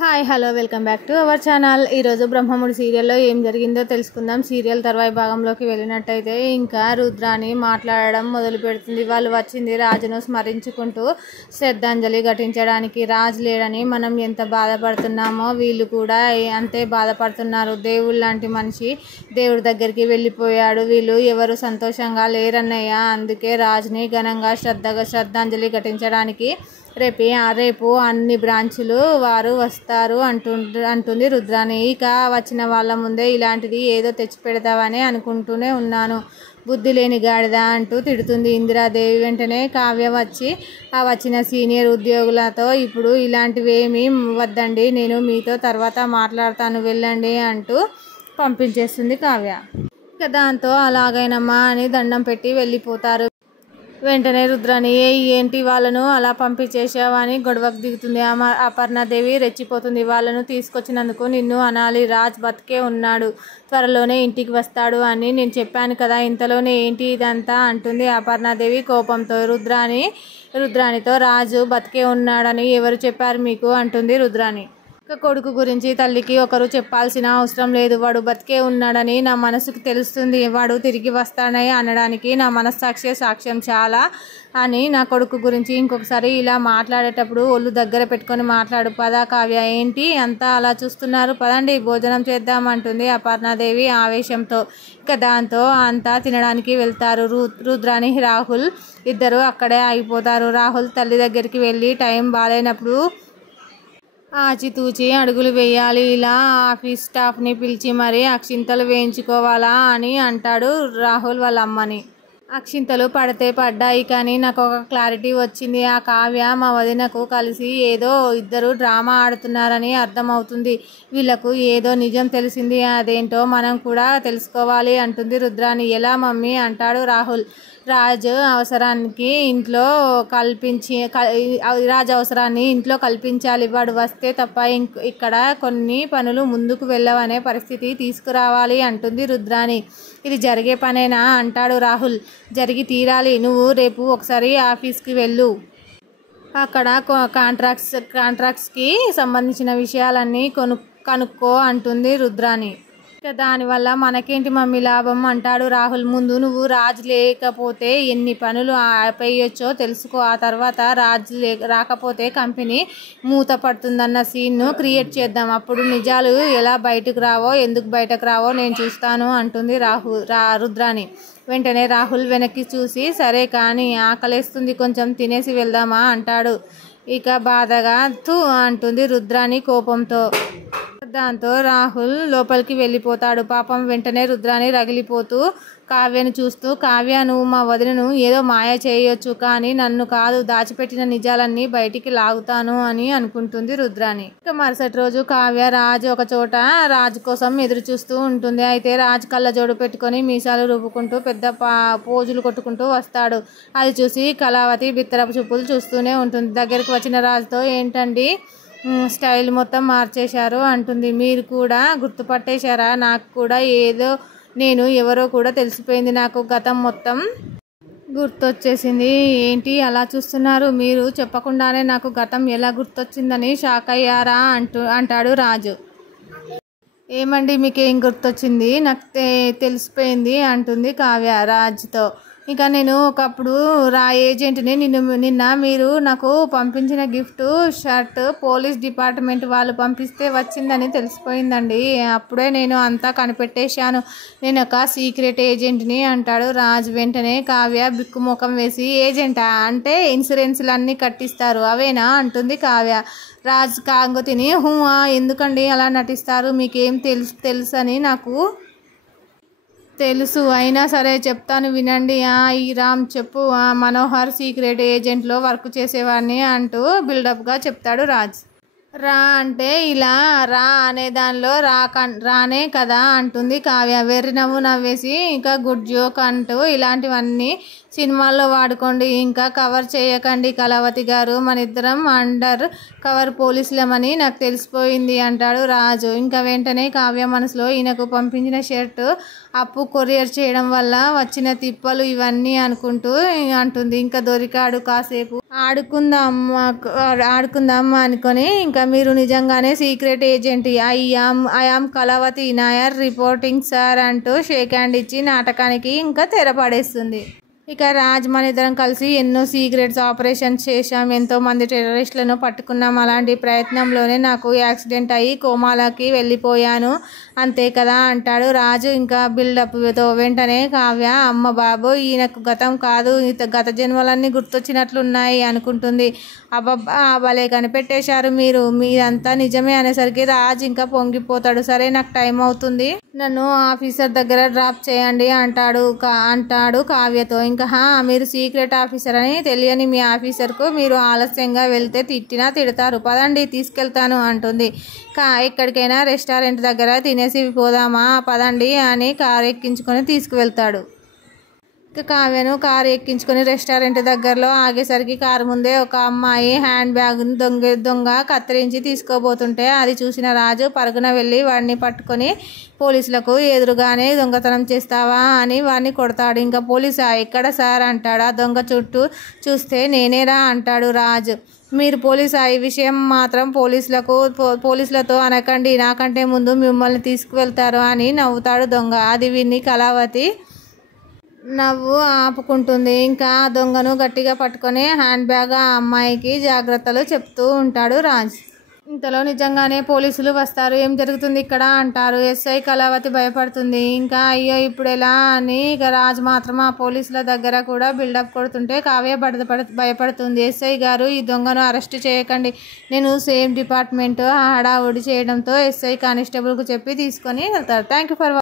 Hi hello welcome back to our channel. ఈరోజు బ్రహ్మముడి సీరియల్లో ఏం జరిగిందో తెలుసుకుందాం. సీరియల్ తర్వాయి భాగంలోకి వెళ్ళినట్టయితే ఇంకా రుద్రాని మాట్లాడడం మొదలు పెడుతుంది. వాళ్ళు వచ్చింది రాజును స్మరించుకుంటూ శ్రద్ధాంజలి ఘటించడానికి. రాజు లేడని మనం ఎంత బాధపడుతున్నామో వీళ్ళు కూడా అంతే బాధపడుతున్నారు. దేవుడు లాంటి మనిషి దేవుడి దగ్గరికి వెళ్ళిపోయాడు. వీళ్ళు ఎవరు సంతోషంగా లేరన్నయ్య. అందుకే రాజుని ఘనంగా శ్రద్ధాంజలి ఘటించడానికి రేపు అన్ని బ్రాంచులు వారు వస్తారు అంటుంది రుద్రాని. ఇక వచ్చిన వాళ్ళ ముందే ఇలాంటిది ఏదో తెచ్చి పెడతావని అనుకుంటూనే ఉన్నాను, బుద్ధి లేని గాడిద అంటూ తిడుతుంది ఇందిరాదేవి. వెంటనే కావ్య వచ్చి వచ్చిన సీనియర్ ఉద్యోగులతో ఇప్పుడు ఇలాంటివేమీ వద్దండి, నేను మీతో తర్వాత మాట్లాడతాను, వెళ్ళండి అంటూ పంపించేస్తుంది కావ్య. ఇక దాంతో అలాగైనమ్మా అని దండం పెట్టి వెళ్ళిపోతారు. వెంటనే రుద్రాని ఏంటి వాళ్ళను అలా పంపించేసావా అని గొడవకు దిగుతుంది. అపర్ణాదేవి రెచ్చిపోతుంది. వాళ్ళను తీసుకొచ్చినందుకు నిన్ను అనాలి, రాజ్ బతికే ఉన్నాడు, త్వరలోనే ఇంటికి వస్తాడు అని నేను చెప్పాను కదా, ఇంతలోనే ఏంటి ఇదంతా అంటుంది అపర్ణాదేవి కోపంతో. రుద్రానితో రాజు బతికే ఉన్నాడని ఎవరు చెప్పారు మీకు అంటుంది రుద్రాని. కొడుకు గురించి తల్లికి ఒకరు చెప్పాల్సిన అవసరం లేదు, వాడు బతికే ఉన్నాడని నా మనసుకు తెలుస్తుంది, వాడు తిరిగి వస్తాడని అనడానికి నా మనస్సాక్షి సాక్ష్యం చాలా అని నా కొడుకు గురించి ఇంకొకసారి ఇలా మాట్లాడేటప్పుడు ఒళ్ళు దగ్గర పెట్టుకొని మాట్లాడు. పదా కావ్య, ఏంటి అంతా అలా చూస్తున్నారు, పదండి భోజనం చేద్దామంటుంది అపర్ణాదేవి ఆవేశంతో. ఇక దాంతో అంతా తినడానికి వెళ్తారు. రుద్రాని రాహుల్ ఇద్దరు అక్కడే ఆగిపోతారు. రాహుల్ తల్లి దగ్గరికి వెళ్ళి టైం బాగాలేనప్పుడు ఆచితూచి అడుగులు వేయాలి, ఇలా ఆఫీస్ స్టాఫ్ని పిలిచి మరీ అక్షింతలు వేయించుకోవాలా అని అంటాడు రాహుల్ వాళ్ళ అమ్మని. అక్షింతలు పడితే పడ్డాయి, కానీ నాకు ఒక క్లారిటీ వచ్చింది. ఆ కావ్య మా వదినకు కలిసి ఏదో ఇద్దరు డ్రామా ఆడుతున్నారని అర్థమవుతుంది. వీళ్ళకు ఏదో నిజం తెలిసింది, అదేంటో మనం కూడా తెలుసుకోవాలి అంటుంది రుద్రాని. ఎలా మమ్మీ అంటాడు రాహుల్. రాజ్ అవసరాన్ని ఇంట్లో కల్పించాలి, వాడు వస్తే తప్ప ఇక్కడ కొన్ని పనులు ముందుకు వెళ్ళవనే పరిస్థితి తీసుకురావాలి అంటుంది రుద్రాని. ఇది జరిగే పనేనా అంటాడు రాహుల్. జరిగి తీరాలి, నువ్వు రేపు ఒకసారి ఆఫీస్కి వెళ్ళు, అక్కడ కాంట్రాక్ట్స్కి సంబంధించిన విషయాలన్నీ కనుక్కో అంటుంది రుద్రాని. దానివల్ల మనకేంటి మమ్మీ లాభం అంటాడు రాహుల్. ముందు నువ్వు రాజ్ లేకపోతే ఎన్ని పనులు ఆపేయొచ్చో తెలుసుకో, ఆ తర్వాత రాజ్ రాకపోతే కంపెనీ మూత పడుతుందన్న సీన్ను క్రియేట్ చేద్దాం, అప్పుడు నిజాలు ఎలా బయటకు రావో ఎందుకు బయటకు రావో నేను చూస్తాను అంటుంది రుద్రాని. వెంటనే రాహుల్ వెనక్కి చూసి సరే కానీ ఆకలేస్తుంది, కొంచెం తినేసి వెళ్దామా అంటాడు. ఇక బాధగా తూ అంటుంది రుద్రాని కోపంతో. దాంతో రాహుల్ లోపలికి వెళ్ళిపోతాడు. పాపం వెంటనే రుద్రాని రగిలిపోతూ కావ్యను చూస్తూ, కావ్య నువ్వు మా వదినను ఏదో మాయ చేయొచ్చు, కానీ నన్ను కాదు, దాచిపెట్టిన నిజాలన్నీ బయటికి లాగుతాను అని అనుకుంటుంది రుద్రాని. ఇక మరుసటి రోజు కావ్య రాజు ఒక చోట రాజు కోసం ఎదురు చూస్తూ ఉంటుంది. అయితే రాజు కళ్ళజోడు పెట్టుకొని మీసాలు రూపుకుంటూ పెద్ద పోజులు కొట్టుకుంటూ వస్తాడు. అది చూసి కళావతి బిత్తరపు చూపులు చూస్తూనే ఉంటుంది. దగ్గరికి వచ్చిన రాజుతో ఏంటండి స్టైల్ మొత్తం మార్చేశారు అంటుంది. మీరు కూడా గుర్తుపట్టేశారా? నాకు కూడా నేను ఎవరో కూడా తెలిసిపోయింది, నాకు గతం మొత్తం గుర్తొచ్చేసింది. ఏంటి అలా చూస్తున్నారు, మీరు చెప్పకుండానే నాకు గతం ఎలా గుర్తొచ్చిందని షాక్ అయ్యారా అంటాడు రాజు. ఏమండి మీకేం గుర్తొచ్చింది, నాకు తెలిసిపోయింది అంటుంది కావ్య రాజుతో. ఇక నేను ఒకప్పుడు ఏజెంట్ని, నిన్న మీరు నాకు పంపించిన గిఫ్ట్ షర్ట్ పోలీస్ డిపార్ట్మెంట్ వాళ్ళు పంపిస్తే వచ్చిందని తెలిసిపోయిందండి, అప్పుడే నేను అంతా కనిపెట్టేశాను, నేను ఒక సీక్రెట్ ఏజెంట్ని అంటాడు రాజ్. వెంటనే కావ్య బిక్కుముఖం వేసి ఏజెంటా అంటే ఇన్సూరెన్స్లన్నీ కట్టిస్తారు అవేనా అంటుంది కావ్య. రాజ్ కాంగతిని ఎందుకండి అలా నటిస్తారు, మీకేం తెలుసని నాకు తెలుసు, అయినా సరే చెప్తాను వినండి. ఈ రామ్ చెప్పు, మనోహర్ సీక్రెట్ ఏజెంట్లో వర్క్ చేసేవాడిని అంటూ బిల్డప్గా చెప్తాడు రాజ్. రా అంటే ఇలా రా అనే దానిలో రానే కదా అంటుంది కావ్య. వెర్రి నవ్వు నవ్వేసి ఇంకా గుడ్ జోక్ అంటూ ఇలాంటివన్నీ సినిమాల్లో వాడుకోండి, ఇంకా కవర్ చేయకండి కళావతి గారు, మన ఇద్దరం అండర్ కవర్ పోలీసులమని నాకు తెలిసిపోయింది అంటాడు రాజు. ఇంకా వెంటనే కావ్య మనసులో ఈయనకు పంపించిన షర్టు అప్పు కొరియర్ చేయడం వల్ల వచ్చిన తిప్పలు ఇవన్నీ అనుకుంటూ అంటుంది. ఇంకా దొరికాడు, కాసేపు ఆడుకుందాం అనుకొని, ఇంకా మీరు నిజంగానే secret agent, I am Kalavathi Nair reporting sir అంటూ షేక్ హ్యాండ్ ఇచ్చి నాటకానికి ఇంకా తెరపడేస్తుంది. ఇక రాజ్, మన ఇద్దరం కలిసి ఎన్నో సీక్రెట్స్ ఆపరేషన్స్ చేశాం, ఎంతోమంది టెర్రరిస్టులను పట్టుకున్నాం, అలాంటి ప్రయత్నంలోనే నాకు యాక్సిడెంట్ అయ్యి కోమాలకి వెళ్ళిపోయాను అంతే కదా అంటాడు రాజు ఇంకా బిల్డప్తో. వెంటనే కావ్య, అమ్మ బాబు ఈయనకు గతం కాదు గత జన్మలన్నీ గుర్తొచ్చినట్లున్నాయి అనుకుంటుంది. అబ్బబ్బా భలే కనిపెట్టేశారు మీరంతా నిజమే అనేసరికి రాజ్ ఇంకా పొంగిపోతాడు. సరే నాకు టైం అవుతుంది, నన్ను ఆఫీసర్ దగ్గర డ్రాప్ చేయండి అంటాడు కావ్యతో. ఇంకా మీరు సీక్రెట్ ఆఫీసర్ అని తెలియని మీ ఆఫీసర్కు మీరు ఆలస్యంగా వెళ్తే తిడతారు, పదండి తీసుకెళ్తాను అంటుంది. ఎక్కడికైనా రెస్టారెంట్ దగ్గర తినేసి పోదామా, పదండి అని కారు ఎక్కించుకొని తీసుకువెళ్తాడు. కావ్యను కారు ఎక్కించుకొని రెస్టారెంట్ దగ్గరలో ఆగేసరికి కారు ముందే ఒక అమ్మాయి హ్యాండ్ బ్యాగ్ను దొంగ కత్తిరించి తీసుకోబోతుంటే అది చూసిన రాజు పరుగున వెళ్ళి వాడిని పట్టుకొని పోలీసులకు ఎదురుగానే దొంగతనం చేస్తావా అని వాడిని కొడతాడు. ఇంకా పోలీసా, ఎక్కడ సార్ అంటాడు. ఆ దొంగ చుట్టూ చూస్తే నేనేరా అంటాడు రాజు. మీరు పోలీసా, ఈ విషయం మాత్రం పోలీసులతో అనకండి, నాకంటే ముందు మిమ్మల్ని తీసుకువెళ్తారు అని నవ్వుతాడు దొంగ. అది విని కళావతి నవ్వు ఆపుకుంటుంది. ఇంకా ఆ దొంగను గట్టిగా పట్టుకొని హ్యాండ్ బ్యాగ్ ఆ అమ్మాయికి జాగ్రత్తలు చెప్తూ ఉంటాడు రాజ్. ఇంతలో నిజంగానే పోలీసులు వస్తారు. ఏం జరుగుతుంది ఇక్కడ అంటారు. ఎస్ఐ కళావతి భయపడుతుంది. ఇంకా అయ్యో ఇప్పుడు ఎలా అని ఇక రాజ్ మాత్రం ఆ పోలీసుల దగ్గర కూడా బిల్డప్ కొడుతుంటే కావ్య భయపడుతుంది. ఎస్ఐ గారు, ఈ దొంగను అరెస్ట్ చేయకండి, నేను సేమ్ డిపార్ట్మెంట్ హడావుడి చేయడంతో ఎస్ఐ కానిస్టేబుల్కు చెప్పి తీసుకొని వెళ్తారు. Thank you for